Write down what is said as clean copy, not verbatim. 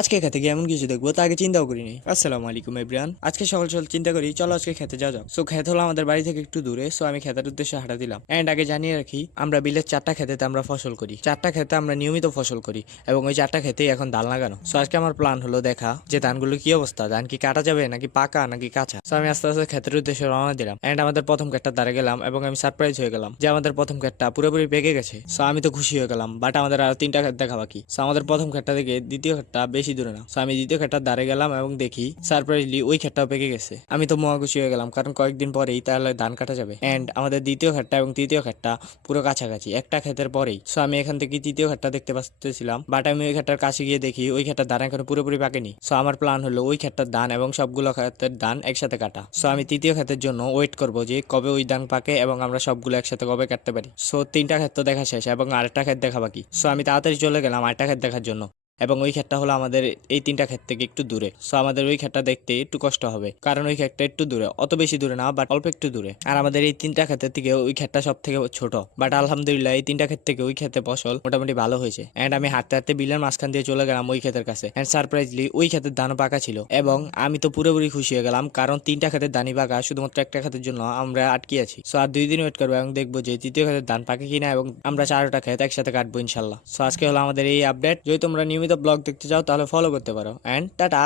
আজকে খেতে গিয়ে এমন কিছু দেখবো তা আগে চিন্তাও করিনি। আসসালামু আলাইকুম এভরিওয়ান। আজকে সকাল সকাল চিন্তা করি চলো আজকে খেতে যাওয়া যাক। সো খেতে হলো আমাদের বাড়ি থেকে একটু দূরে, সো আমি খেতের উদ্দেশ্যে হাঁটা দিলাম। এন্ড আগে জানিয়ে রাখি, আমরা বিলের 4টা খেতেতে আমরা ফসল করি, 4টা খেতে আমরা নিয়মিত ফসল করি এবং ওই 4টা খেতেই এখন ধান লাগানো। সো আজকে আমার প্ল্যান হলো দেখা যে ধানগুলো কি অবস্থা, ধান কি কাটা যাবে নাকি পাকা নাকি কাঁচা। সো আমি আস্তে আস্তে খেতের উদ্দেশ্যে রওনা দিলাম। এন্ড আমাদের প্রথম খেতটা দাঁড়িয়ে গেলাম এবং আমি সারপ্রাইজ হয়ে গেলাম যে আমাদের প্রথম খেতটা পুরোপুরি পেকে গেছে। সো আমি তো খুশি হয়ে গেলাম, বাট আমাদের আরো 3টা খেত দেখা বাকি। সো আমাদের প্রথম খেতটা থেকে দ্বিতীয় খেতটা বেশি দূরে না। সো আমি দ্বিতীয় খেতটা দাঁড়িয়ে গেলাম এবং দেখি সারপ্রাইজলি ওই খেতটাও পেকে গেছে। আমি তো মহা খুশি হয়ে গেলাম, কারণ কয়েকদিন পরেই তাহলে ধান কাটা যাবে। এন্ড আমাদের দ্বিতীয় খেতটা এবং তৃতীয় খেতটা পুরো কাছাকাছি, একটা ক্ষেতের পরেই। সো আমি এখান থেকে তৃতীয় খেতটা দেখতে পাচ্ছিলাম, বাট আমি ওই খেতটার কাছে গিয়ে দেখি ওই খেতটার ধান এখন পুরোপুরি পাকেনি। সো আমার প্ল্যান হলো ওই খেতটার ধান এবং সবগুলো খেতের ধান একসাথে কাটা। সো আমি তৃতীয় খেতের জন্য ওয়েট করব যে কবে ওই ধান পাকে এবং আমরা সবগুলো একসাথে কবে কাটতে পারি। সো 3টা ক্ষেত তো দেখা শেষ এবং আরেকটা ক্ষেত দেখা বাকি। সো আমি তাড়াতাড়ি চলে গেলাম আরেকটা ক্ষেত দেখার জন্য, এবং ওই ক্ষেতটা হলো আমাদের এই 3টা ক্ষেত থেকে একটু দূরে। সো আমাদের ওই ক্ষেতটা দেখতে একটু কষ্ট হবে, কারণ ওই ক্ষেতটা একটু দূরে, অত বেশি দূরে না বাট অল্প একটু দূরে। আর আমাদের এই 3টা ক্ষেতের থেকে ওই ক্ষেতটা সব থেকে ছোট, বাট আলহামদুলিল্লাহ এই 3টা ক্ষেত থেকে ওই ক্ষেতে ফসল মোটামুটি ভালো হয়েছে। এন্ড আমি হাঁটতে হাঁটতে বিলের মাঝখান দিয়ে চলে গেলাম ওই ক্ষেতের কাছে। এন্ড সারপ্রাইজলি ওই ক্ষেতের ধানও পাকা ছিল এবং আমি তো পুরোপুরি খুশি হয়ে গেলাম, কারণ 3টা ক্ষেতের ধানই পাকা, শুধুমাত্র একটা ক্ষেতের জন্য আমরা আটকে আছি। সো আর 2 দিন ওয়েট করবো এবং দেখবো যে তৃতীয় ক্ষেতের ধান পাকে কিনা এবং আমরা 4টা ক্ষেত একসাথে কাটবো ইনশাল্লাহ। সো আজকে হলো আমাদের এই আপডেট। যদি তোমরা নিয়মিত ব্লগ দেখতে চাও তাহলে ফলো করতে পারো। And tata.